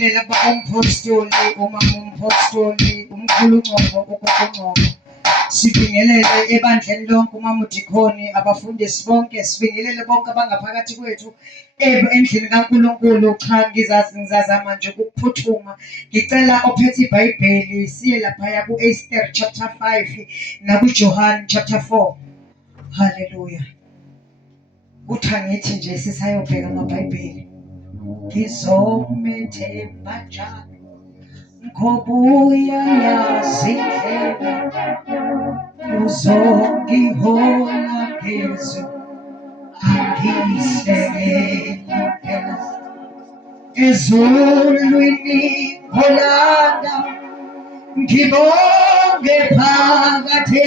Sibingelela umpostoli, umama umpostoli, umkhulu Ngcobo, ugogo Ngcobo. Sibingelele ebandleni lonke umama uDikhoni, abafundisi bonke, sibingelele bonke abangaphakathi kwethu endlini kaNkulunkulu. Cha ngizazama nje ukuphuthuma. Ngicela ophethe iBhayibheli siye lapha ku-Esther chapter 5 nakuJohn chapter 4. Hallelujah. Uthi angithi nje sisayobheka amaBhayibheli. Ngizomethemba njalo ngobuya yazi indlela uzongihola phezulu angihlekele phela ezulwini ngolanda ngibonge phakathe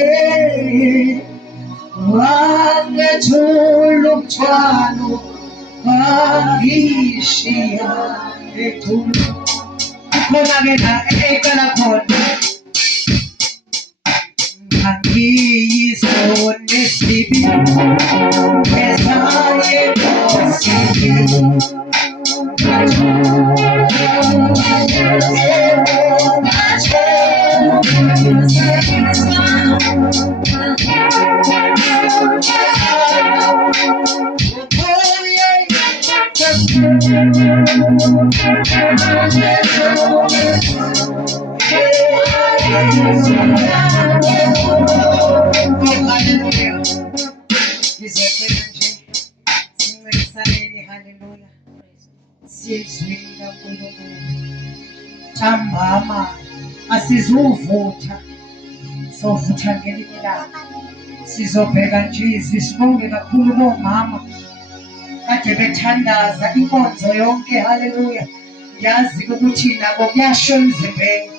wangethula umthwalo wangishiya ekhulu khona-ke la eqala khona angiyizone sibi ezaye ngosibi Ntambama asizuvutha sovutha ngelinye ilanga sizobheka nje sibonge kakhulu bomama kade bethandaza inkonzo yonke. Haleluya. Ngiyazi ukuthi nabo kuyasho emzimbeni,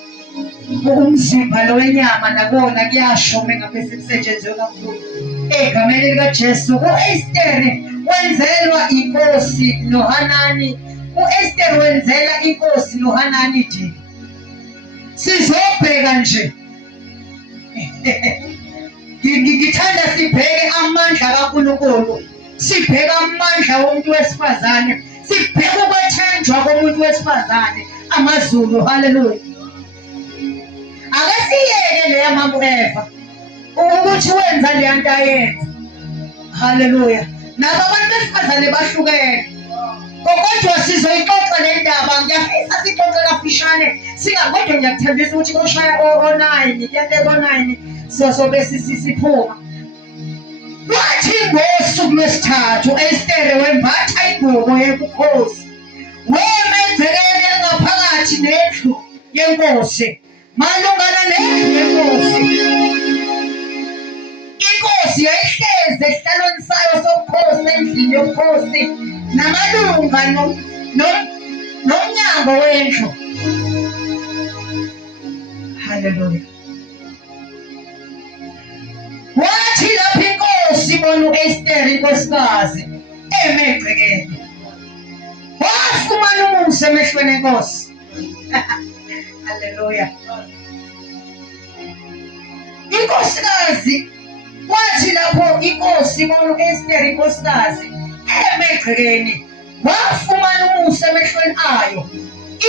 umzimba lo wenyama nakona kuyasho mengabe sekusetshenzwe kakhulu egameni likaJesu. U-Esther wenzelwa inkosi noHanani. U-Esther wenzela inkosi noHanani dini. Sizobheka nje ngithanda sibheke amandla kaNkulunkulu, sibheke amandla womuntu wesifazane, sibheke ukwethenjwa komuntu wesifazane amaZulu. Haleluya. Ake siyeke leya mambo Eva ukuthi wenza leya nto ayenza. Haleluya. Nabo abantu besifazane bahlukene, kodwa sizoyixoxa le ndaba. Ngiyafisa sixoxe kafishane kodwa ngiyakuthembisa ukuthi koshaya o9 kuyale ko9 sobe siphuma. Wathi ngosuku lwesithathu u-Esther wembatha ingubo yobukhosi, wemenzekele ngaphakathi nendlu yenkosi. Malungana nendlu yenkosi, inkosi yayihlezi esihlalweni sayo sobukhosi endlini yobukhosi namalunga nomnyango wendlu. Haleluya. Wathi lapho inkosi ibona u-Esther inkosikazi emegcekele, wafumana umusa emehlweni enkosi. Haleluya. Inkosikazi wathi lapho inkosi ibona u-Esther inkosikazi emegcekeni, wafumana umusa emehlweni ayo.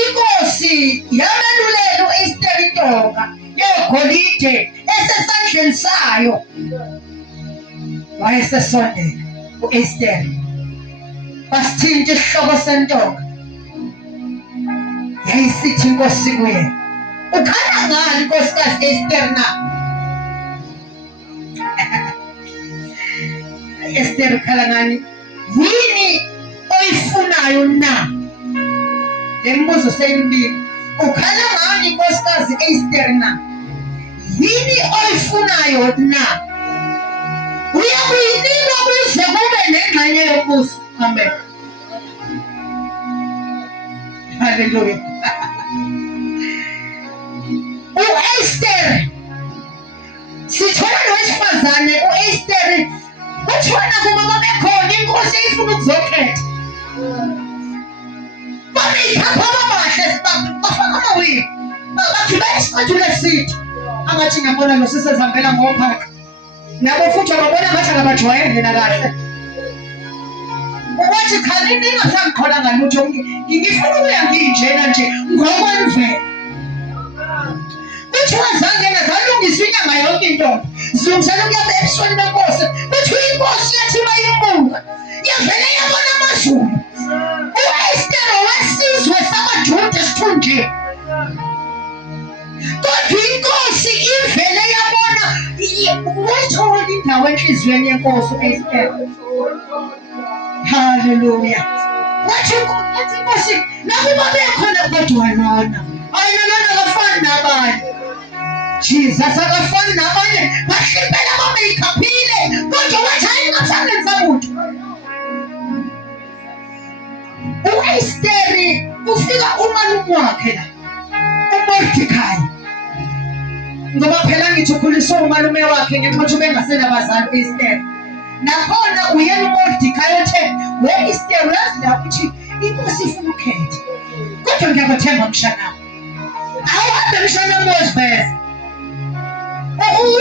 Inkosi yamelulela u-Esther intonga yegolide esesandleni sayo. Wayesesondela u-Esther wasithinta isihloko sentonga. Yayisithi inkosi kuye, ukhala ngani nkosikazi Esther na? Esther ukhala ngani? Yini oyifunayo na? Le mbuzo seyibili. Ukhala ngani nkosikazi Esther na? Yini oyifunayo na? Uyakuyinika kuze kube nengxenye yombuso. Amen. Hallelujah. U-Esther sithola nowesifazane u-Esther kuthiwana kuba babekhona inkosi ifuna ukuzokhetha. Babeyikhapha ababahle bafaka amawili bagibela isiqathulo esithi angathi ngiyabona lo sisezihambela ngophaka. Nabo futhi ababona ngathi akabajwayele na kahle. wathi khalini ningasangikhola ngalutho ngifuna ukuya nginjena nje ngokwemvelo. Kuthiwa zangena zalungisa inyanga yonke intombi zilungisela ukuya ebusweni benkosi. Kuthiwa inkosi yathi mayibuka yavele yabona amazulu. U-Esther wesizwe samaJuda esithunjini. Kodwa inkosi ivele yabona wayithola indawo enhliziyweni yenkosi u-Esther. Haleluya. Wathi inkosi nakuba bekhona kodwa lona ayinalona akafani nabanye. Jesus akafani nabanye bahlimpela bameyikhaphile kodwa wathi ayingasangenza muntu. U-Esther ufika umalume wakhe la uMordecai, ngoba phela ngithi ukhuliswa umalume wakhe ngenxa yokuthi ubengasenabazali u-Esther. Nakhona uyena uMordecai othe we-Esther uyazi la ukuthi inkosi ifuna ukhetha. Kodwa ngiyakuthemba mshanami, awuhambe mshanami woziveza.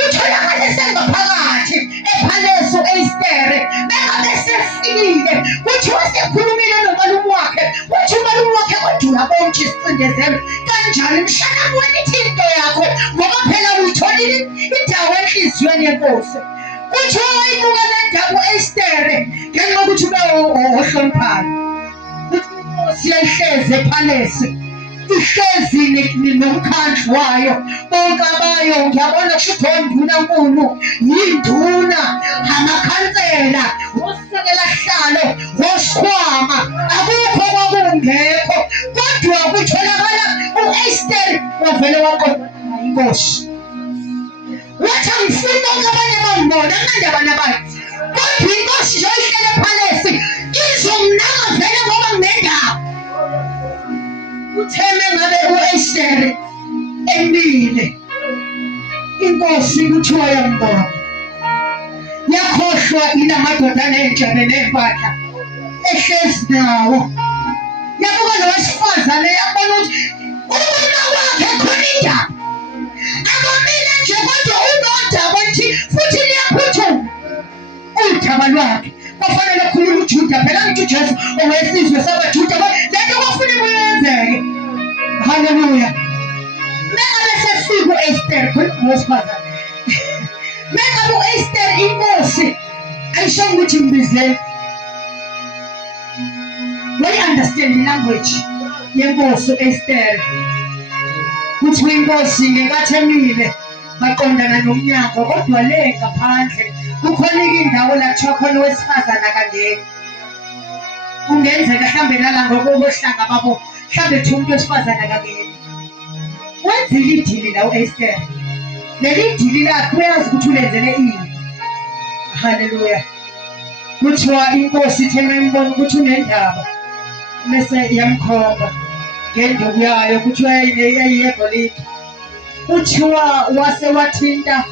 Utholakale sengaphakathi ephaleso u-Esther bengabe sefikile. Kuthiwa sekhulumile nomalume wakhe, wathi umalume wakhe kodwa uyabona isicindezelo kanjani mshanami wena ithi into yakho ngoba phela uyitholile indawo enhliziyweni yenkosi. Kuthiwa wayibuka le ndawo u-Esther ngenxa yokuthi ube ohloniphayo. Inkosi yayihlezi ephalesi ihlezi nomkhandlu wayo bonke abayo ngiyabona kusho ondunankulu yinduna amakhansela osekela hlalo wosikhwama akukho kwakungekho kodwa kutholakala u-Esther wavele waqonda inkosi. Wathi angifuni bonke abanye bambona amandaba nabantu kodwa inkosi nje ihlele ephalesi izomnaka vele ngoba nginendaba. Utheme ngabe u-Esther emile inkosi kuthiwa yambona yakhohlwa inamadodana enjane nempahla ehlezi nawo. Yabuka lo wesifazane yabona ukuthi ubona wakhe khona indaba akamile nje kodwa unodaba nje futhi liyaphuthuma udaba lwakhe. Kufanele khulula uJuda phela ngithi uJesu owesizwe sabaJuda lento kufuna kuyenzeke. Haleluya. Mengabe sefika u-Esther khona wesifazane mengabe u-Esther inkosi ayisho ukuthi mbizeni. We understand the language yenkosi u-Esther. Kuthiwa inkosi ngenkathi emile baqondana nomnyango kodwa le ngaphandle kukhona indawo la kuthiwa khona owesifazane akangeni. Kungenzeka mhlambe nala ngokohlanga babo mhlambe thi umuntu wesifazane akangeni. Wenzile idili la u-Esther. Leli dili lakhe uyazi ukuthi ulenzele ini. Haleluya. Kuthiwa inkosi ithe imbona ukuthi unendaba bese yamkhomba ngenduku yayo kuthiwa yayiyegolide. Kuthiwa wase wathinta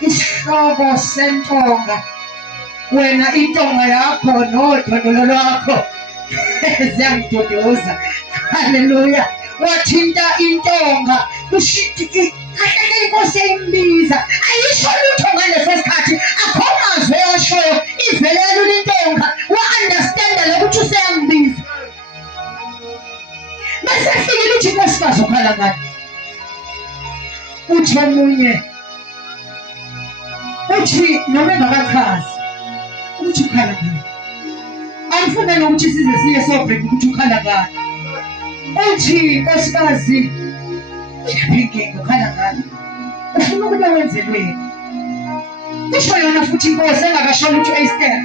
isihloko sentonga. Wena intonga yakho nodondolo lwakho ziyangiduduza. Haleluya. Wathinta intonga ushithi kahle inkosi yayimbiza ayisho lutho ngaleso sikhathi akho mazwi yashoyo ivele yalula intonga wa-understanda lokuthi useyambiza. Mase fikile uthi inkosikazi ukhala ngani. Uthi omunye uthi noma engakachazi ukuthi ukhala ngani. Angifuna nokuthi size siye sobheka ukuthi ukhala ngani. Uthi nkosikazi inkinga ukhala ngani ufuna ukuba wenzelweni. Kusho yona futhi inkosi engakashona ukuthi u-Esther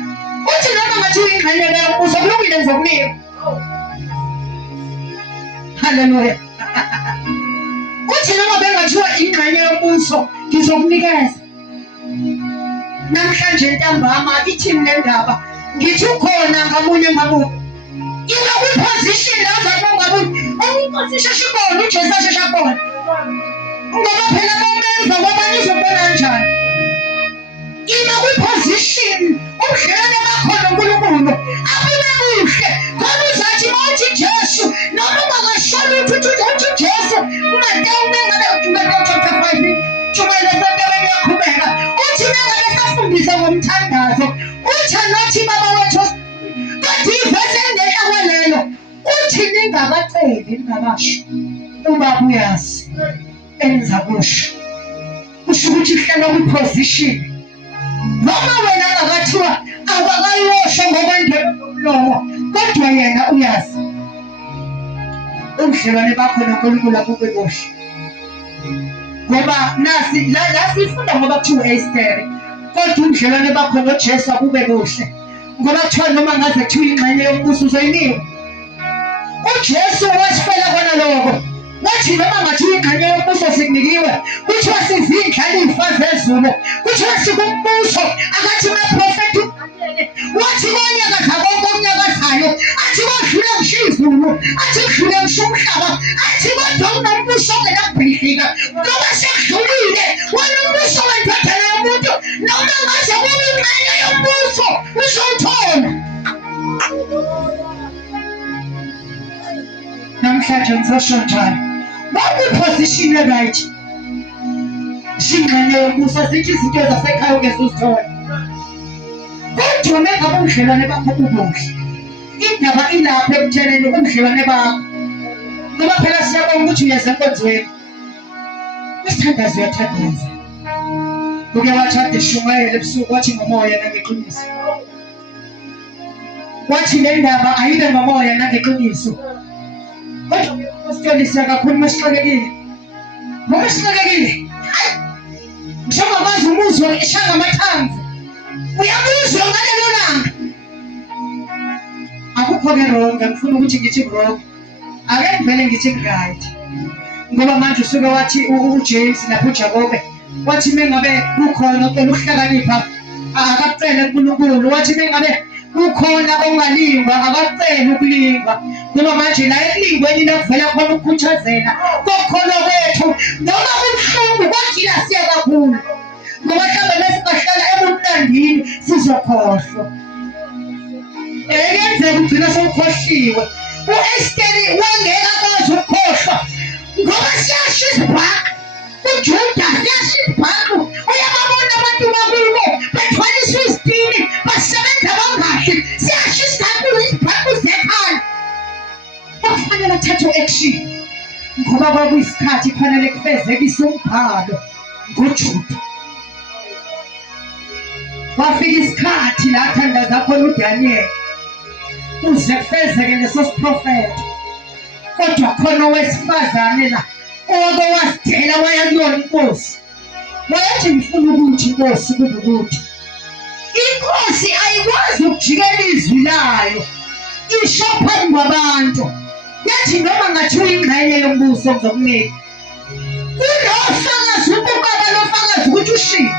uthi noma ngathi uyingxenye leyo uzokulungile ngizokunika. Haleluya. Uthi noma bengathiwa ingxenye yombuso ngizokunikeza. Namhlanje ntambama ithi nendaba ngithi ukhona ngamunye ngamunye ina kwiposition la uzabonga inkosi isheshe ibona uJesu asheshe abona ngoba phela momenza kwabanye uzobona kanjani. Ina kwiposition ubudlelwane bakho noNkulunkulu abube buhle khona uzathi mawuthi Jesu noma ungakashoni uthi Jesu uMateyu mengabe uMateyu chapter 5 Jumayela sonke bayaqhubeka uthi mengabe safundisa ngomthandazo uthi anathi baba wethu kodwa ngingakasho ubaba uyazi enza kusho kusho ukuthi kuhlala kwi-position noma wena angakathiwa abakayosho ngokwendlela nomlomo kodwa yena uyazi ubudlelwane bakho noNkulunkulu abube kuhle ngoba nasi la sifunda ngoba kuthiwa Esther kodwa ubudlelwane bakho noJesu abube kuhle ngoba kuthiwa noma ngaze kuthiwa ingxenye yombuso uzoyinikwa uJesu wasifela kona lokho wathi noma ngathiwa ingxenye yombuso sikunikiwe kuthiwa sizindlalifa zezulu kuthiwa sikumbuso akathi maprofeti wathi konyaka konke okunyakazayo athi kodlule ngisho izulu athi kudlule ngisho umhlaba athi kodwa unombuso ongenakubhidlika ngoba sekudlulile wena umbuso wendodana yomuntu noma ngaze kube ingxenye yombuso uzowuthola namhlanje ngizosho njalo bakwi-position e-right shingxenye yombuso zithi izinto zasekhaya ongezuzithola kodwa mengabe ubudlelwane bakho bubuhle indaba ilapho ekutsheleni ubudlelwane bakho ngoba phela siyabona ukuthi uyeza enkonzweni isithandazo uyathandaza uke wathanda ishumayela ebusuku wathi ngomoya nangeqiniso wathi le ndaba ayibe ngomoya nangeqiniso kodwa usitolisa kakhulu masixakekile noma sixakekile njengoba umuzwa eshanga amathanzi uyamuzwa ngalelo langa akukho-ke wrong ngifuna ukuthi ngithi wrong ake ngivele ngithi right ngoba manje usuke wathi uJames lapho uJakobe wathi mengabe kukhona ocela ukuhlakanipha akakucele uNkulunkulu wathi mengabe kukhona ongalingwa akacela ukulingwa ngoba manje la ekulingweni nakuvela khona ukukhuthazela kokholo kwethu noma kubuhlungu kwathina siya kakhulu ngoba mhlawumbe mesikahlala ebumnandini sizokhohlwa yenzeka ugcina sewukhohliwe u-Esteri wangeka akwazi ukukhohlwa ngoba siyasho isibhakha uJuda siyasho isibhakha uyababona abantu bakubo bethwalisa izitini basebenza bangahle siyasho isibhakha uzekhaya kufanele athathe u-action ngoba kwakuyisikhathi kufanele kufezekise umbhalo ngoJuda wafika isikhathi la athandaza khona uDaniel uze kufezeke leso siprofeta kodwa khona owesifazane la owake wasidela waya kuyona inkosi wayethi ngifuna ukuthi inkosi kube ukuthi inkosi ayikwazi ukujikela izwi layo isho phambi kwabantu yathi noma ngathiwa ingxenye yombuso ngizokunika kulofakazi ukubaba lofakazi ukuthi ushilo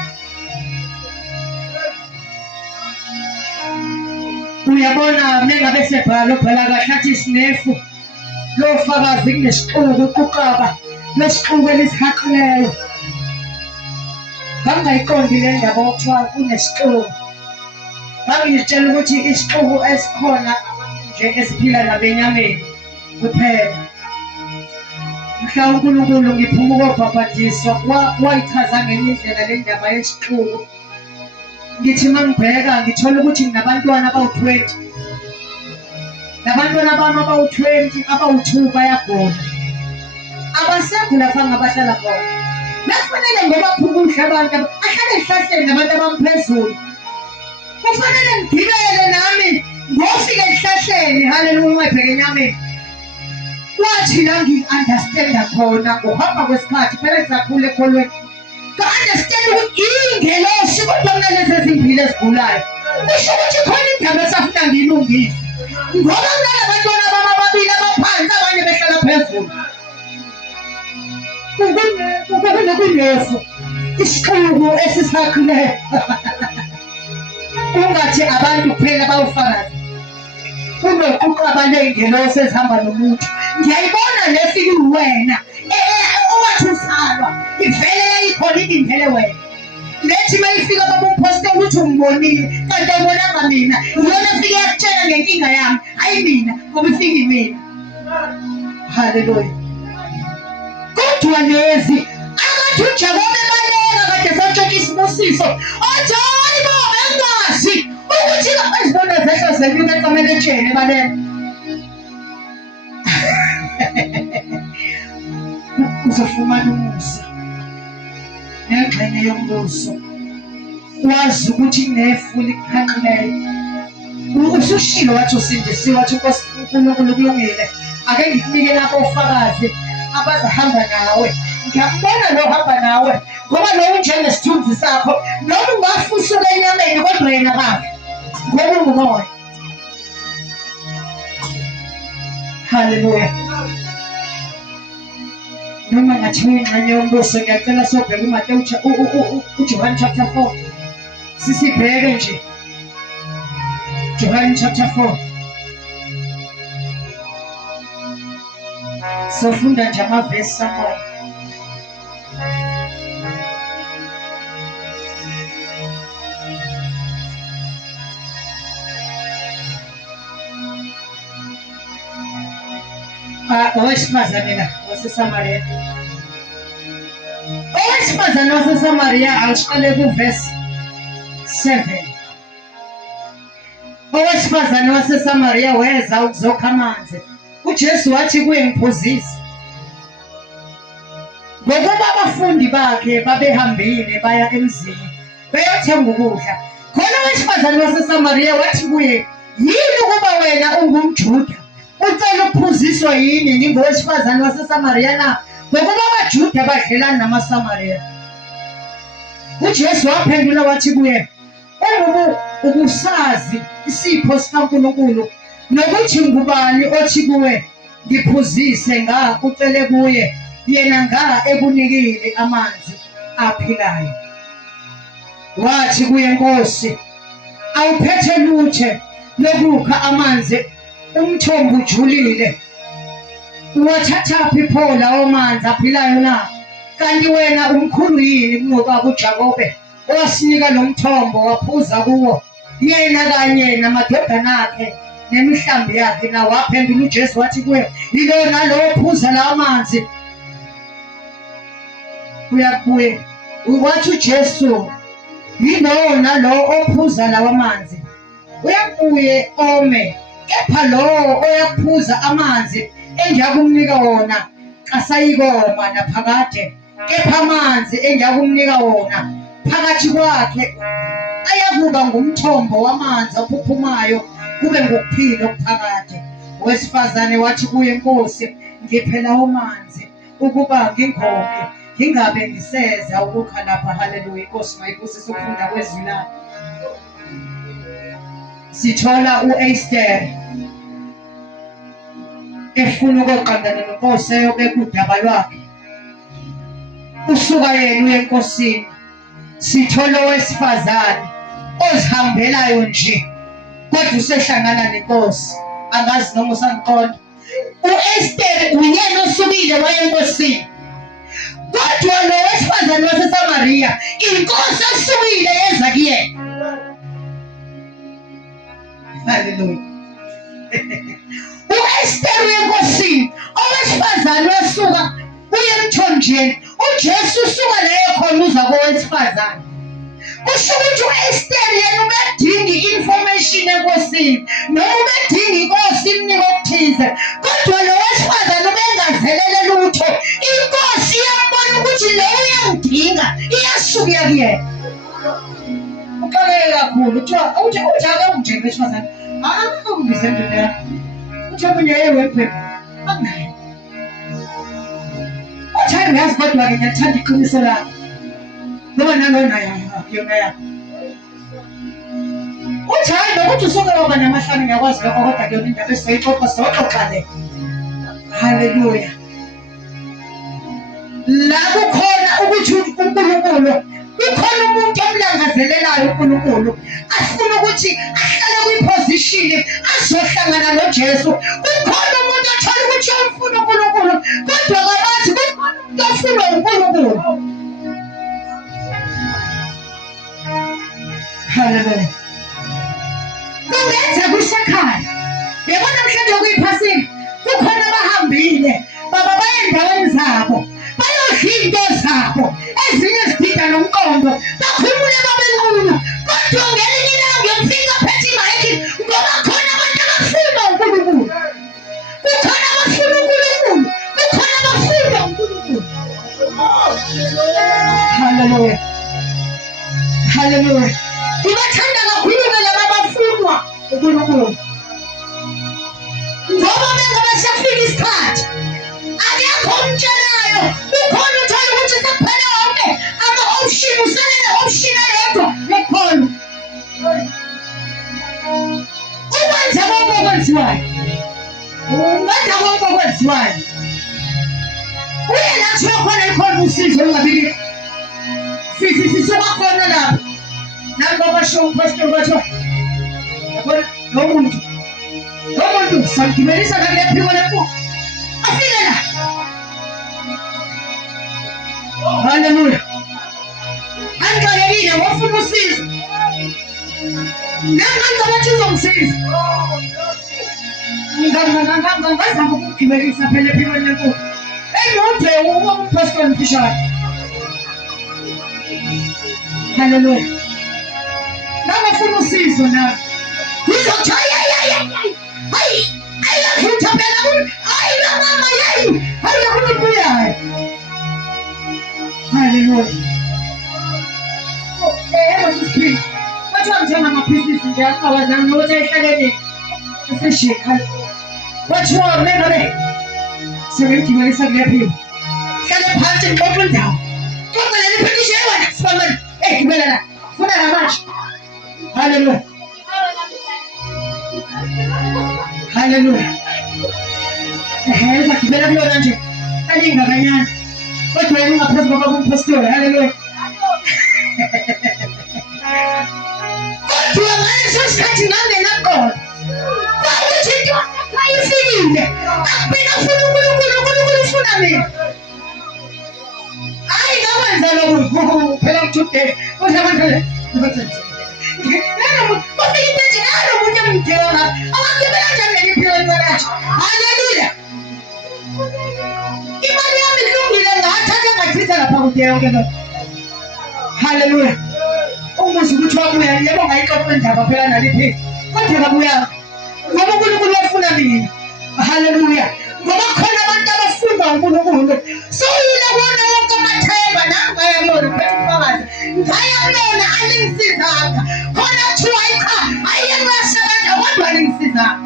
uyabona mengabe sebhala ubhala kahle athi sinefu lofakazi kunesixuku kuqaba lesixuku elisihaqileyo ngangayiqondi le ndaba okuthiwa kunesixuku ngangitshela ukuthi isixuku esikhona nje esiphila nabenyameni kuphela mhla uNkulunkulu ngiphuma ukobhabhadiswa wayichaza ngenye indlela le ndaba yesixuku ngithi mangibheka ngithola ukuthi nginabantwana abawu-20 nabantwana bami abawu-20 abawu-2 bayagona abasekho lapha ngabahlala khona nakufanele ngoba phumuhle abantu ahlale ezihlahleni nabantu abamphezulu kufanele ngigibele nami ngofika ezihlahleni haleluya ungayibheke enyameni wathi la ngi-understanda khona ngohamba kwesikhathi phela ngisakhula ekholweni ka-understand ukuthi ingelosi kodwa kunalezi ezimbili ezigulayo kusho ukuthi khona indaba esafuna ngiyilungise ngoba kunala bantwana bami ababili abaphansi abanye behlala phezulu kunefu isixuku esisakhileyo ungathi abantu kuphela bawufakazi kunokuqaba ley'ngelosi ezihamba nomuntu ngiyayibona lefika wena owathi usalwa ivele yayikhona ilindele wena lethi mayifika babumposte ukuthi umbonile kanti awubonanga mina iyona efike yakutshela ngenkinga yami hayi mina ngoba ifika imina haleluya kodwa lezi akathi uJakobe ebaleka kade satshontsha isibusiso athi hayi bo bengazi ukuthi izibona zehla zenyuka ecameletheni ebaleka uzofumana umusa nengxenye yombuso, wazi ukuthi nefu likhanqileyo. Usushilo wathi usindisiwe, wathi Nkosi uNkulunkulu kulungile, ake ngikunike lapho ufakazi abazahamba nawe. Ngiyambona lo hamba nawe ngoba lo unjengesithunzi sakho, noma ungafusula enyameni kodwa yena kabi ngoba ungumoya. Haleluya. Noma ngathiwa ingxenye yombuso, ngiyacela sobheka uMateyu uJohane chapter 4. Sisibheke nje John chapter 4. Sofunda nje amavesi akhona. Owesifazane la waseSamariya. Owesifazane waseSamariya awuqale kuvesi 7. Owesifazane waseSamariya weza ukuzokha amanzi. uJesu wathi kuye, ngiphuzise. Ngokuba abafundi bakhe babehambile baya emzini beyothenga ukudla, khona owesifazane waseSamariya wathi kuye, yini ukuba wena ungumJuda ucela ukuphuziswa yini ngingowesifazane waseSamariya na? Ngokuba abaJuda badlelana namaSamariya. uJesu waphendula wathi kuye, ubusazi isipho sikaNkulunkulu nokuthi ngubani othi kuwe ngiphuzise, nga ucele kuye yena nga ekunikile amanzi aphilayo. Wathi kuye, Nkosi, awuphethe luthe lokukha amanzi, umthombo ujulile. Uwathathaphi pho lawo manzi aphilayo na? Kanti wena umkhulu yini kunobaba uJakobe owasinika lo mthombo waphuza kuwo yena kanye namadodana akhe nemihlambi yakhe? Na waphendula uJesu wathi kuye, yilo nalo ophuza lawo manzi. Uyakuye wathi uJesu, yilo nalo ophuza lawo manzi. Uyakuye ome, kepha lo oyaphuza amanzi engiyakumnika wona kasayikoma naphakade, kepha amanzi engiyakumnika wona phakathi kwakhe ayakuba ngumthombo wamanzi aphuphumayo kube ngokuphila okuphakade. Owesifazane wathi kuye, Nkosi, ngiphe lawo manzi ukuba ngingome, ngingabe ngiseza ukukha lapha. Haleluya. Inkosi mayibusise ukufunda kwezwi lakhe. Sithola uEsther efuna ukuqondana nenkosi eyobeka udaba lwakhe, usuka yena uye enkosini. Sithola owesifazane ozihambelayo nje kodwa usehlangana nenkosi. Angazi noma usangiqonda. uEsther uyena osukile waya enkosini, kodwa lo wesifazane waseSamariya inkosi esukile yeza kuyena. Haleluya. uEsther enkosini, owesifazane wasuka uye emthonjeni. uJesu usuka la ekhona uza kowesifazane. Kusho ukuthi uEsther yena ubedinga information enkosini, noma ubedinga inkosi imnika okuthize, kodwa lo wesifazane ubengazelele lutho. Inkosi iyambona ukuthi lo uyangidinga, iyasuka kuyena. Uxoleke kakhulu uthi ujake unjenge wesifazane, akungibize ndoda yakho. Uthi omunye yewephe akunayo. Uthi hayi uyazi kodwa-ke ngiyathanda iqiniso lakho ngoba nalona yona yakho. Uthi hayi nokuthi usuke waba namahlanu ngiyakwazi lokho, kodwa kuyona indaba esizoyixoxa soxoxa le. Haleluya. La kukhona ukuthi uNkulunkulu, kukhona umuntu omlangazelelayo uNkulunkulu afuna ukuthi ahlale kwiposition azohlangana noJesu. Kukhona umuntu athola ukuthi uyamfuna uNkulunkulu kodwa kabathi kukhona umuntu ofunwa uNkulunkulu. Haleluya. Kungenza kusekhaya. Yabona namhlanje kuyiphasini kukhona abahambile baba baye endaweni zabo bayodla into zabo ezinye zidida nomqondo bakhulumule babenqunu, kodwa ngelinye ilanga uyamfika phethe imayiki ngoba khona abantu abafuna uNkulunkulu. Kukhona abafuna uNkulunkulu Hallelujah. Hallelujah. Ngibathanda kakhulu-ke laba bafunwa uNkulunkulu. Ngoba bengabe sekufika isikhathi akekho omtshelayo ukhona uthola ukuthi sekuphela wonke ama-option uselele option eyodwa lekhona. Ukwenza konke okwenziwayo ungenza konke okwenziwayo uyena kuthiwa khona ikhona usizo olungabikho sisobakhona lapho nangoba basho umpastor bathiwa yabona lo muntu samgibelisa ngale phiko lempuku afike la. Haleluya. Angixolelile ngofuna usizo ngamanje bathi uzongisiza ngazama ukugibelisa phela ephiko lempuku eyodwa umpastor mfishane. Hallelujah. Nangafuna usizo na uzothi hayi ayafutha phela hayi la mama hayi yakubuya. Hallelujah. Masisiphila bathiwa ngithenga amaphilisi nje akawazami nokuthi ayihlaleni eseshekha wathiwa mengabe sebengigibelisa kule phiko hlale phansi ngixoxe indawo kodwa leli phikishe wena sibambane gibela la funa ngamanje. Hallelujah. Hallelujah. Gibela kulona nje alingakanyana kodwa yena ungaphezu kwaba kumpastor. Hallelujah. Kodwa ngaleso sikhathi ngangenaqondo kwakuthi into ayifikile akubina ufuna uNkulunkulu ufuna mina. Hayi ngakwenza lokho phela kujude kodwa abantu bafika into nalo umuntu emdela abagibela njani neliphilo licalathi. Hallelujah. Imali yami ilungile ngathatha ngathitha lapha kude yonke lo. Hallelujah. Umuzi ukuthi wabuya yebo ngayixoxa indaba phela naliphi kodwa kabuya ngoba uNkulunkulu wafuna mina. Hallelujah. Ngoba khona abantu abafunda uNkulunkulu so yile bona wonke amathemba nangayamona phethe ufakazi ngayamona alingisizanga khona kuthiwa cha ayengasebenza kodwa alingisizanga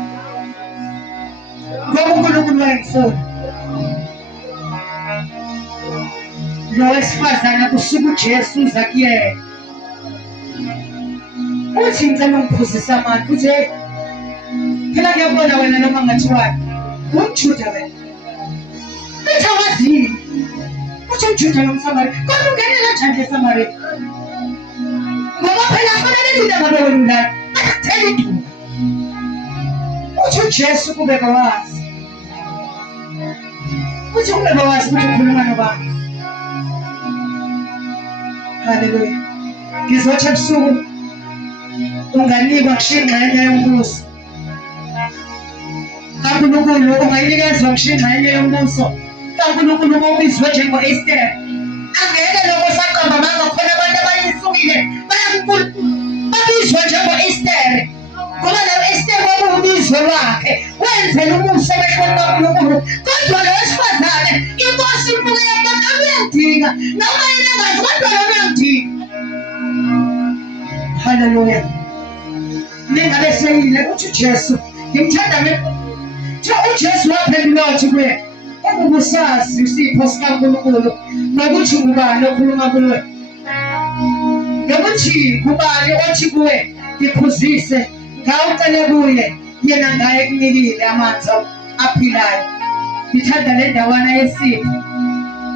ngoba uNkulunkulu wayengifuna. Lo wesifazane kusuka uJesu uza kuyena uthi ngicela ungiphuzise amanzi uthi phela ngiyabona wena noma ngathiwani umJuda wena uthi awazini uthi umJuda nomSamariya kodwa ungene kanjani eSamariya ngoba phela kufanele linde ngabe wena ulana akuthela ithuba. Uthi uJesu kube bawazi uthi kube bawazi ukuthi ukhuluma nobani. Hallelujah. Ngizothi ebusuku unganikwa kushinxenye yombuso kaNkulunkulu ungayinikezwa kushinxenye yombuso kaNkulunkulu ubizwe njengo-Esther. Angeke lokho saqamba manga khona abantu abayisukile babizwa njengo-Esther ngoba lo Esther kwakubizwe lwakhe wenzela umusa emehlweni kaNkulunkulu. Kodwa lo wesifazane inkosi ibuke yabona uyangidinga noma yena engazi kodwa lo uyangidinga. Hallelujah. Ningabe seyile uthi uJesu ngimthanda uJesu waphendula wathi kuye ukubusazi isipho sikaNkulunkulu nokuthi ngubani okhuluma kuwe nokuthi ngubani othi kuwe ngiphuzise ngawucele kuye yena ngaye kunikile amanzi aphilayo. Ngithanda le ndawana yesipho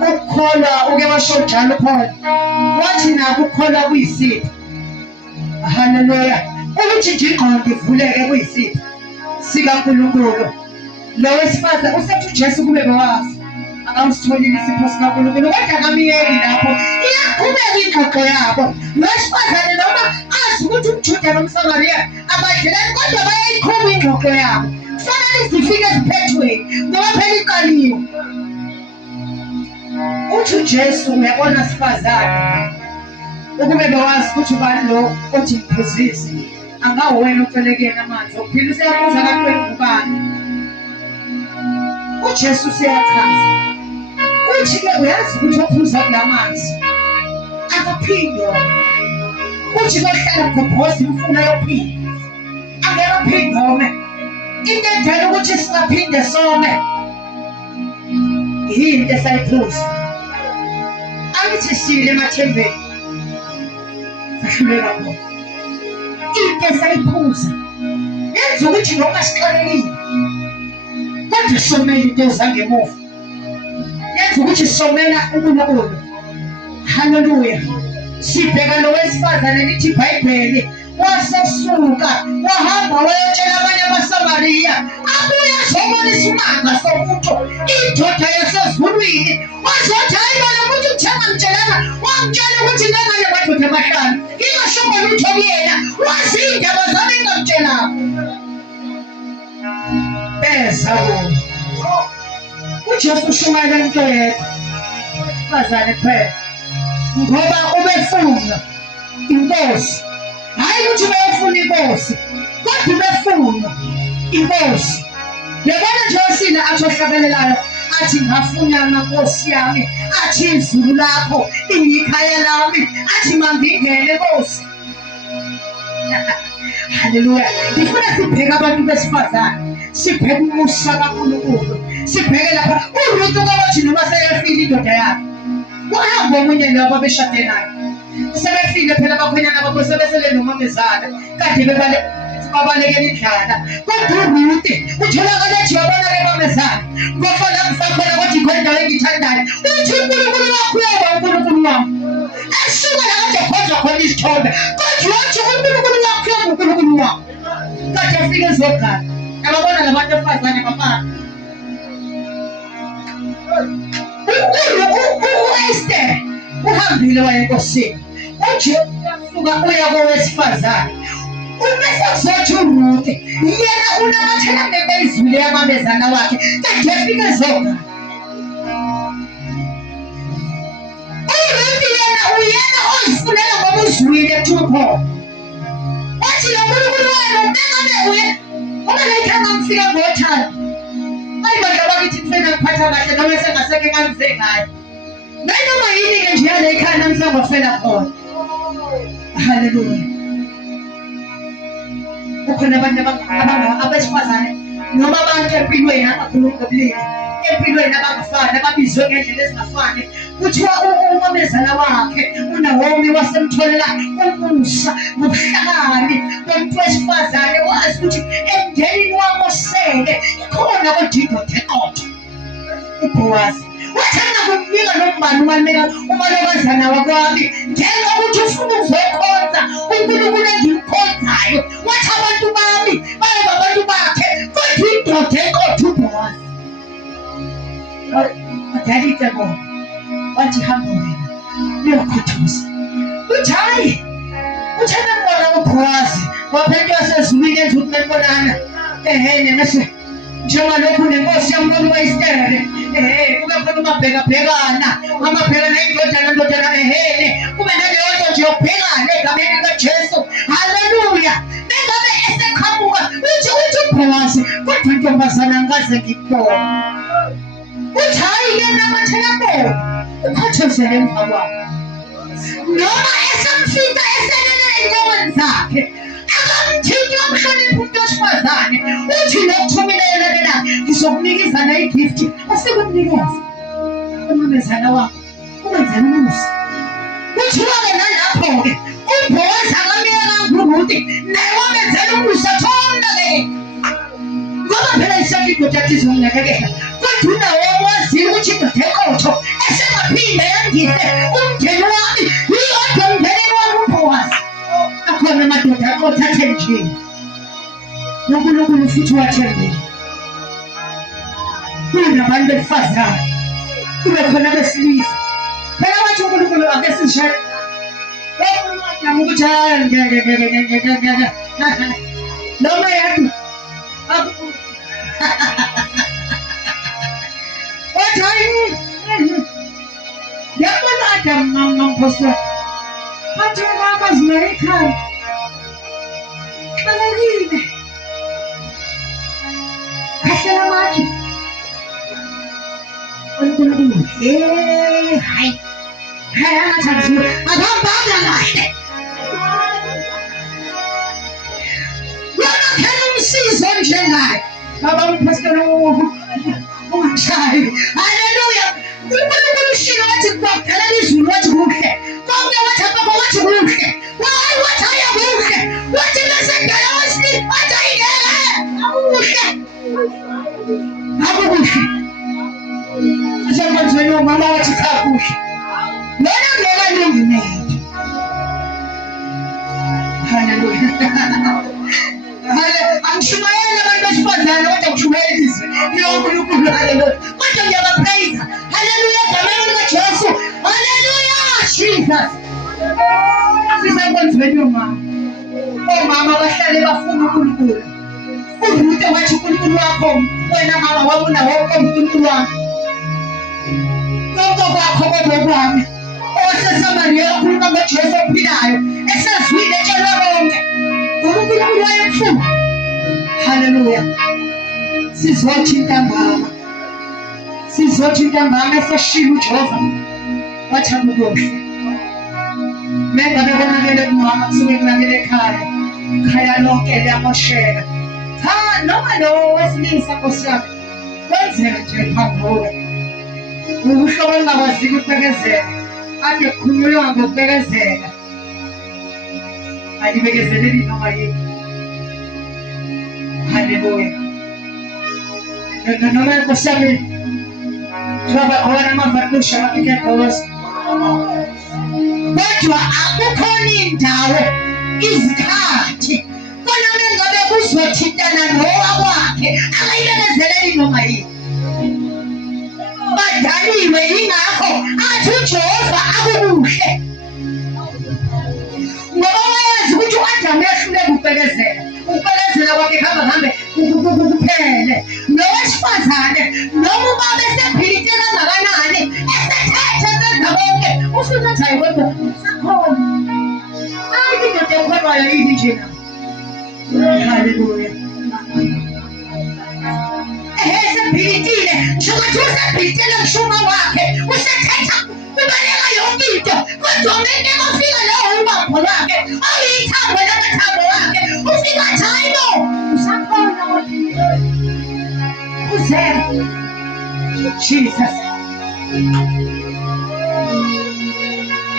ukukholwa uke washo njalo Paul wathi nako ukukholwa kuyisipho. Hallelujah. Ukuthi nje ingqondo ivuleke kuyisipho sikaNkulunkulu. Lo wesifazane usethi uJesu kube bawazi akamsitholile isipho sikaNkulunkulu kodwa akamiyeli lapho iyaqhubeka ingxoxo yabo. Lo wesifazane noma azi ukuthi umJuda nomSamariya abadlelani kodwa bayayikhuluma ingxoxo yabo kufanele zifike ziphethweni ngoba phela iqaliwe. Uthi uJesu uyabona sifazane ukube bawazi ukuthi ubani lo othi ngiphuzise angawena ufelekeni amanzi okuphila useyabuza kakhulu ngubani. uJesu siyachaza uthi ke uyazi ukuthi ophuza kulamanzi akaphinde uthi bahlala ngophosi ufuna yophila angeke aphinde into edala ukuthi singaphinde some yinto esayiphuza angithi sile emathembeni sahluleka khona into esayiphuza yenza ukuthi noma sixolekile kodwa somela into zangemuva yenza ukuthi somela uNkulunkulu. Haleluya. Sibheka lowesifazane lithi iBhayibheli wasesuka wahamba wayotshela abanye abaSamariya abuye azobonisa imanga somuntu indoda yasezulwini wazothi hayi bona ukuthi uthenga mtshelana wamtshela ukuthi ngangale madoda amahlanu ingashomo lutho kuyena wazi indaba zami engamtshelanga beza uJesu ushumayela into yedwa bazane phela ngoba ubefuna inkosi hayi ukuthi bayefuna inkosi kodwa ubefuna inkosi yabona nje usina athi ohlabelelayo athi ngafunyana nkosi yami athi izulu lakho iyikhaya lami athi mangingene nkosi. Haleluya. Ngifuna sibheke abantu besifazane sibheke umusa kaNkulunkulu sibheke lapha uRuthu kabathi noma seyafika indoda yakhe wahamba omunye labo beshade naye sebefile phela abakhwenyana bakho sebesele nomamezana kade babalekela indlala kodwa uRuthu utholakala ethi wabona ke mamezana ngofana ngisakhona ukuthi khona engithandayo uthi uNkulunkulu wakho uyaba uNkulunkulu wami esuka la kade khona khona isithombe kodwa uthi uNkulunkulu wakho uyaba uNkulunkulu wami kade afike ezogana ababona labantu abafazane bafana Esther uhambile waye enkosini uJesu usuka uya kowesifazane ubese kuzothi uRuthu yena unamathela ngebezulu yamamezana wakhe kade afike ezogana uRuthu yena uyena ozifunela ngoba uzwile thupho wathi lo Nkulunkulu wena ubekade uye ngoba lekhanga ngifika ngothanda hayi bantu abakithi mfena ngiphatha kahle noma sengaseke ngamze ngayo noma yini ke nje yale ekhaya namhlanje ngofela khona. Haleluya. Ukhona abantu abesifazane noma abantu empilweni abakhuluma ngobulili empilweni abangafani ababizwe ngendlela ezingafani kuthiwa umamezana wakhe uNaomi wasemtholela umusa nobuhlakani bomuntu wesifazane wazi ukuthi emndenini wamosele ikhona kodindoda eqotho uBowazi wathanda kumnika nombani umalokazana wakwami ngenxa ukuthi ufuna ukuzokhonza uNkulunkulu engimkhonzayo wathi abantu bami baye babantu bakhe kodwa indoda eqotho uBowazi adalite bona wathi hamba wena uyokhuthuza uthi hayi uthanda mbona uBowazi waphethe wasezulwini enza ukuthi membonana nese njengalokhu nenkosi yamlolo wayistere kube khona umabhekabhekana amabhekana indodana kube naleyo nto nje yokubhekana egameni likaJesu. Haleluya. Nengabe eseqhamuka uthi uBowazi kodwa intombazana ngikaze ngikubone uthi hayi yena amathela bona ukhathazele emva kwakhe noma esamfika eselele enyaweni zakhe akamthinti omhlonipha umuntu wesifazane uthi lokuthumilela lena ngizokunikizana igift asikunikeza umamezana wakho ukwenzela umusa kuthiwa-ke nalapho-ke uBowazi akamnika kaNkulunkulu naye wamenzela umusa thona-ke ngoba phela isakho indoda yathi izonginakekela kodwa uNaomi wazile ukuthi indoda eqotho esengaphinde yandise umndeni wami yiyodwa emndenini wami uBowazi akhona amadoda aqotho athembile uNkulunkulu futhi wathembile kunabantu besifazane kube khona besilisa phela wathi uNkulunkulu ake sishaya ukuthi noma yedwa wathi hayi yabona Adam mamphoswa bathi abazimele ekhaya xalekile kahlela mathi uNkulunkulu hayi angathathi akahambanga kahle. Wena khona umsizo njengaye. Baba umpastor ungashayi. Haleluya. uNkulunkulu ushilo wathi kuqala izulu wathi kuhle. Konke wathi baba wathi kuhle. Wathi ayakuhle. Wathi lesedala wesini wathi ayingeke. Akuhle. Akuhle. Njengoba wena mama wathi cha kuhle. Lona ngeke lungimele. Haleluya. Angishumayela abantu besifazane kodwa ngishumayela izwi loNkulunkulu. Haleluya. Kodwa ngiyabapraise. Haleluya egameni likaJesu. Haleluya Jesus. Sisakwenziweni omama. Omama bahlale bafuna uNkulunkulu. uRuthe wathi uNkulunkulu wakho wena mama wabona wonke uNkulunkulu wami. Konke kwakho kokwami. OwaseSamariya ukhuluma ngoJesu ophilayo esezwile etshela bonke. uNkulunkulu wayemfuna. Haleluya. Sizothi intambama. Sizothi intambama eseshila uJehova. Wathanda ukuhle. Mengabe konakele kumama kusuke kunakele ekhaya. Khaya lonke liyamosheka. Cha noma lo wesilisa Nkosi yami. Kwenzeka nje phambuka. Ukuhlobo engakwazi ukubekezela. Ade kukhulunywa ngokubekezela. Alibekezeleli noma yini. Haleluya. Noma Nkosi yami. Njoba khona amavarusha bakhe Nkosi. Kodwa akukhona indawo izikhathi kona mengabe kuzothintana nowakwakhe akayibekezeleli noma yini. Badaliwe ingakho athi uJehova akukuhle. Ngoba wayazi ukuthi uAdam uyahluleka ukubekezela. Ukubekezela kwakhe hambe kuphele. Nowesifazane noma ubaba esephilite kangakanani esethethe senza bonke ufuna ukuthi ayiwena sakhona. Hayi indoda ekholwayo yini njena. Haleluya. Esephilitile njengokuthi usephilitele mshuma wakhe usethetha kubaleka yonke into kodwa umente ofika leyo ubambo lwakhe ayithambo lamathambo wakhe ufika thayilo usakhona uze Jesus.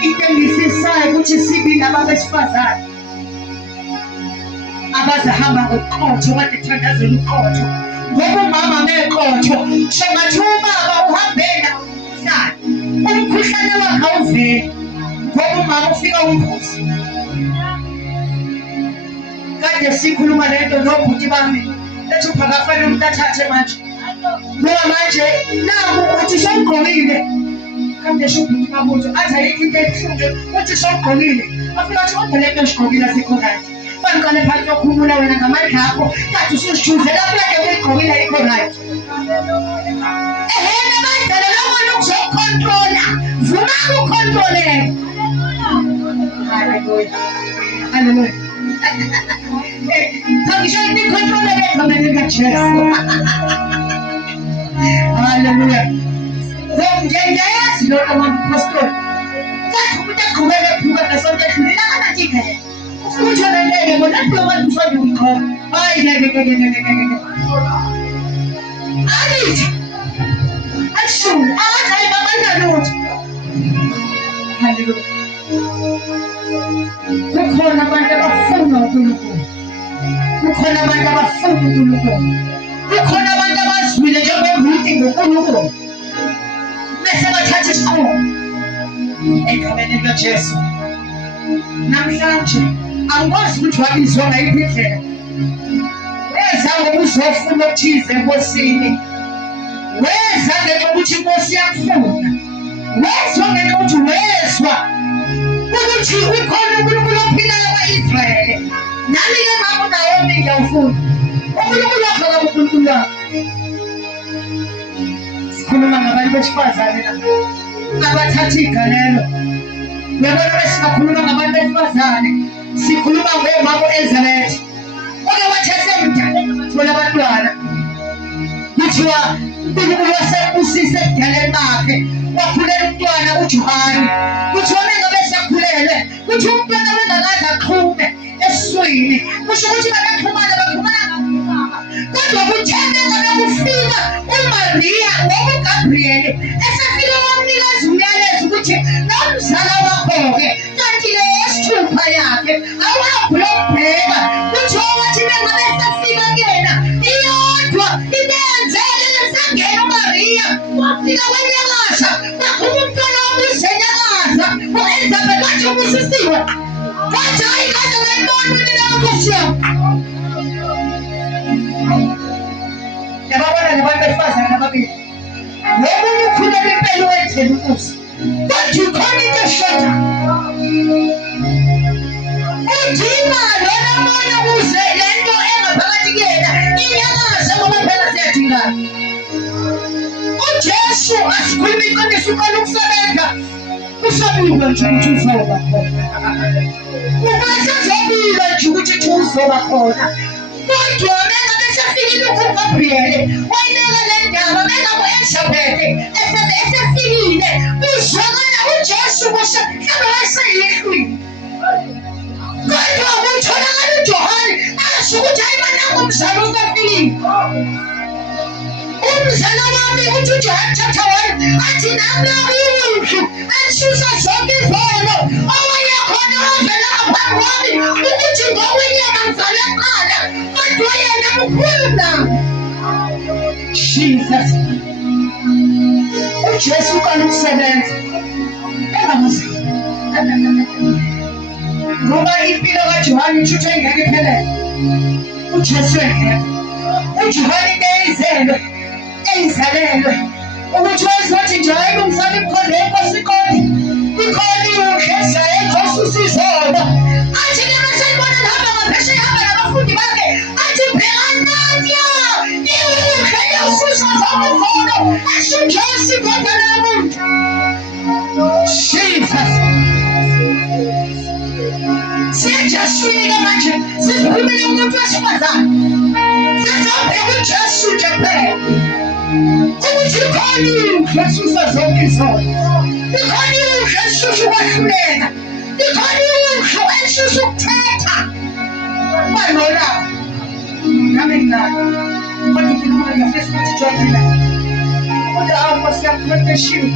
Into engifisayo ukuthi sibe nabantu besifazane abazahamba ngoqotho kade thandazela uqotho. Ngoba umama ngeqotho sengathi ubaba uhambela umkhuhlane wakhe awuveli. Ngoba umama ufika umphuzi. Kade sikhuluma lento nobhuti bami ethi uphakafanele umuntu athathe manje. Ngoba manje nangu uthi sewugqokile. Kade shubhuti mabuzo athi ayikho into ebuhlungu uthi sewugqokile. Afika athi kodwa lento esigqokile asikho right. Fanele phansi yokhumula wena ngamandla akho kade usuzijuzela phela uyigqokile ayikho right. Bandala lomona ukuzocontrola. Vuma ukucontroleka. Haleluya. Haleluya. Ngisho icontrola egameni likaJesu. Haleluya. Ngiyayazi lokho mapastor. Kathi umuntu aqhubeke ephuka ngesonto edlulile akanathi ngeke. Ufuna utshona ngeke bona kuloba kufanele uyiqhoba. Hayi ngeke. Alithi. Ashun, hayi baba nalutho. Haleluya. Kukhona abantu abafuna uNkulunkulu. Kukhona abantu abafuna uNkulunkulu. Kukhona abantu abazwile njengoRuthe ngoNkulunkulu. Bese bathatha isiqomo egameni likaJesu. Namhlanje angikwazi ukuthi wabizwa ngayiphi indlela. Weza ngokuzofuna okuthize enkosini. Weza ngenxa yokuthi inkosi yakufuna. Wezwa ngenxa yokuthi wezwa ukuthi ukhona uNkulunkulu ophilayo kwa-Israyeli. Nami-ke mama uNaomi ngiyawufuna. uNkulunkulu wakho kaNkulunkulu wakho. Sikhuluma ngabantu besifazane abathatha igalelo. Uyabona besikhuluma ngabantu besifazane. Sikhuluma ngomama uElizabeth. Oke wathi esemdala thola abantwana. kuthiwa uNkulunkulu wasebusisa ekudaleni bakhe wakhulela umntwana uJohane. Kuthiwa mengabe esakhulelwe kuthi umntwana bengakaze aqhume esiswini, kusho ukuthi baqhumana kodwa kuthe mengabe kufika uMaria ngokuGabriel esefike wamnikeza umyalezo ukuthi nomzala wakho-ke kanti le yesithupha yakhe awakuyokubheka. Kuthiwa wathi mengabe esefika kuyena iyodwa ibenzele lesangena uMaria wafika kwenyakatha wakhuma umntwana wamusa enyakatha u-Elizabeth wathi ubusisiwe wathi hayi kaze ngayibona mina nkosi yami. Yababona labantu besifazane ababili nomunye ukhulela impela wenzela umusa kodwa ukhona into eshoda udinga lona mona ukuze lento engaphakathi kuyena inyakaze ngoba phela siyadingana. uJesu asikhuluma iqiniso uqala ukusebenza usabikwa nje ukuthi uzoba khona, ubasazobika nje ukuthi uzoba khona. Kodwa mengabe esefikile uGabriel wayineka le ndaba mengabe uElizabeth esefikile uzwakala uJesu kusehlaba waseyihlwini. Kodwa kutholakala uJohane asho ukuthi hayi mananga umzala usefikile. Umzala wami uthi uJohane chapter 1 athi nami uyihlu esisusa zonke izono owaye khona wavela ngaphambi kwami ukuthi ngokwenyama ngizale kuqala kodwa yena mkhulu nami. Jesus uJesu uqala ukusebenza engamuzi ngoba impilo kaJohane ishuthe ingeke iphelele. uJesu engekho uJohane eyizalelwe ukuthi waziwathi nje hayi umzali mkhonde enkosi ikhona iwuhle ezayo ezosusa izono. Athi ke masayibona laba ngaphesheya hamba nabafundi bakhe athi bhekananya iwuhle yosusa zonke izono asho uJesu indodana yomuntu. Jesus siyajashwini-ke manje sisiphumile umuntu wesifazane sizobheka uJesu nje kuphela ukuthi ikhona iwuhle esusa zonke izono, ikhona iwuhle esusa ukwahluleka, ikhona iwuhle esusa ukuthetha banolaka nami nginayo kodwa uNkulunkulu ngafisa ukuthi jwayele kodwa hawu Nkosi yami kuqeqeshiwe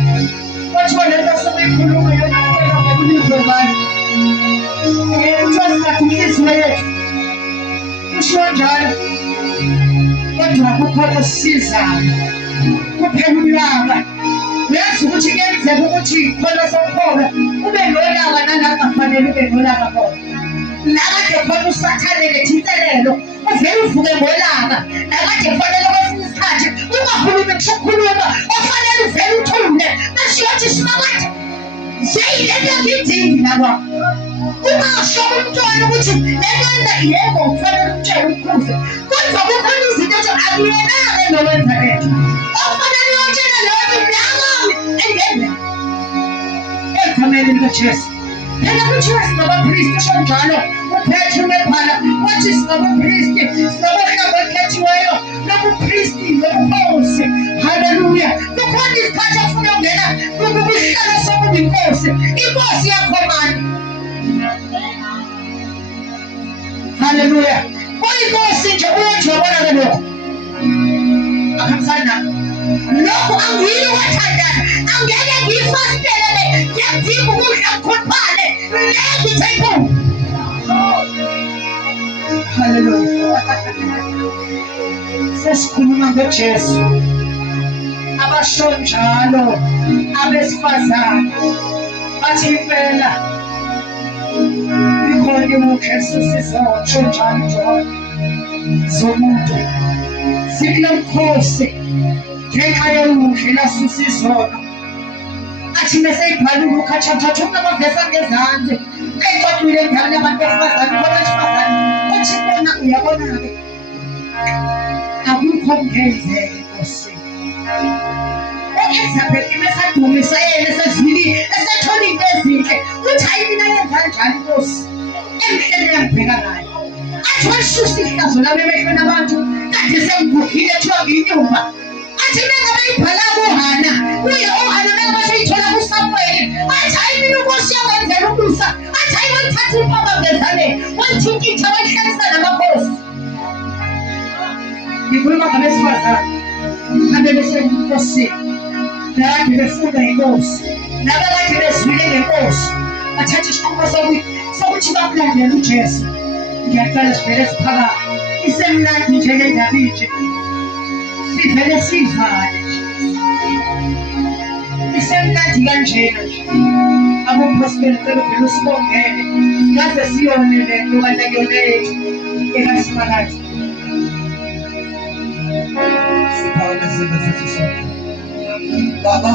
kwathiwa lento sokuyikhuluma yona kuphela ngokulizwe ngani kuthiwa singathi inhliziyo yethu kushiwo njalo kodwa kukhona osisizayo kuphela ulaka. Uyazi ukuthi kuyenzeka ukuthi khona sokhona ube nolaka nangafanele ube nolaka khona nakade khona usathane lethinselelo uvele uvuke ngolaka nakade kufanele kwesinye isikhathi ungakhulumi kukhuluma ofanele uvele uthule besiyothi simakade zeyilento ngidingi laba ungasho umntwana ukuthi lento yebo kufanele umtshele ukhuze kodwa kukhona izinto nje akuyenanga enokwenza lento okufanele uyotshela leyo nami engene egameni likaJesu. Phela kuthiwa sinabapristi usho njalo uPetru mebhala wathi sinabapristi sinabahlaba ekhethiweyo nobupristi nobukhosi. Haleluya. Kukhona isikhathi afuna ukungena kubuhlalo sobubinkosi inkosi yakho mani. Haleluya. Kuyinkosi nje uyojobona ke lokho akamsana lokho angiyilo wathandana angeke ngifastelele ngiyadinga ukudla ngikhuphale ngeke haleluya. Sesikhuluma ngoJesu abasho njalo abesifazane bathi impela ikhona iwuhle esusa izono njalo zomuntu sikulomkhosi ngenxa yewuhle lasusa izono. Athi meseyibhala uLuka chapter 2 namavesi angezansi exoxile endaweni yabantu besifazane kodwa besifazane uthi bona uyabona-ke akukho okungenzeka enkosini. u-Elizabeth mesadumisa yena esezwilile esethola into ezinhle uthi hayi mina yenza njani inkosi emhleni engibheka ngayo. Athi walisusa ihlazo lami emehlweni abantu kade sengigukhile kuthiwa ngiyinyumba athi mengabayibhala kuHana kuye uHana mengabashayithola kuSamuel athi hayi mina uNkosi yangenzela ubusa athi hayi wathatha impama ngezane wathintitha wahlalisa namakhosi. Ngikhuluma ngabesifazane abebesenkosini nakade befunda inkosi nabakade bezwile ngenkosi bathatha isinqumo sokuthi bakulandele uJesu. Ngiyaqala sivele siphakame isemnandi nje le ndaba inje sivele sivale isemnandi kanjena nje abophosibeli cela uvele usibongele ngaze siyone le nto kanti akuyona yethu ekasimakathi siphakame sebe sethi sonke Baba